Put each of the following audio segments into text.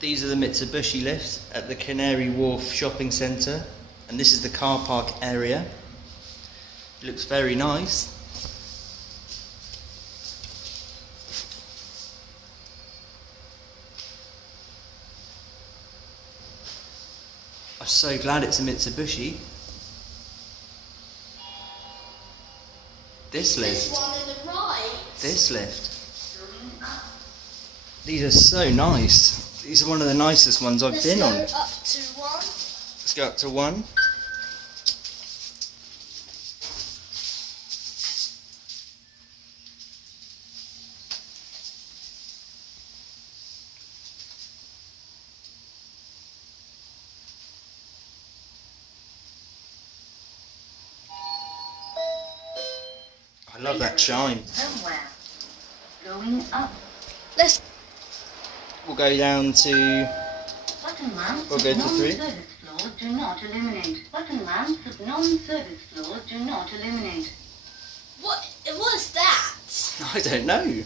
These are the Mitsubishi lifts at the Canary Wharf shopping centre, and this is the car park area. It looks very nice. I'm so glad it's a Mitsubishi. This lift. This one on the right. This lift. These are so nice. These are one of the nicest ones I've been on. Let's go up to one. Let's go up to one. I love that chime. Somewhere. Going up. Let's. We'll go down to. Button lamps We'll go of to 3. non-service floors do not illuminate. Button lamps of non-service floors do not illuminate. What was that? I don't know.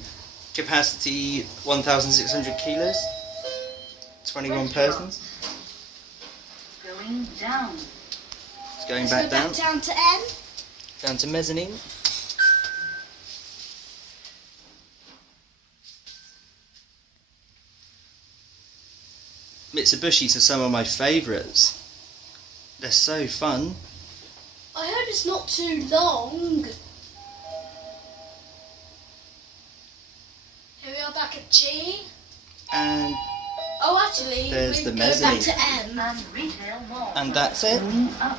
Capacity 1,600 kilos. 21 persons. Going down. It's going Let's back go down. back down to N. Down to mezzanine. Mitsubishis are some of my favourites. They're so fun. I hope it's not too long. Here we are back at G. And Oh, actually, There's we the go mezzanine. back to M. And retail mall. that's it. Going up.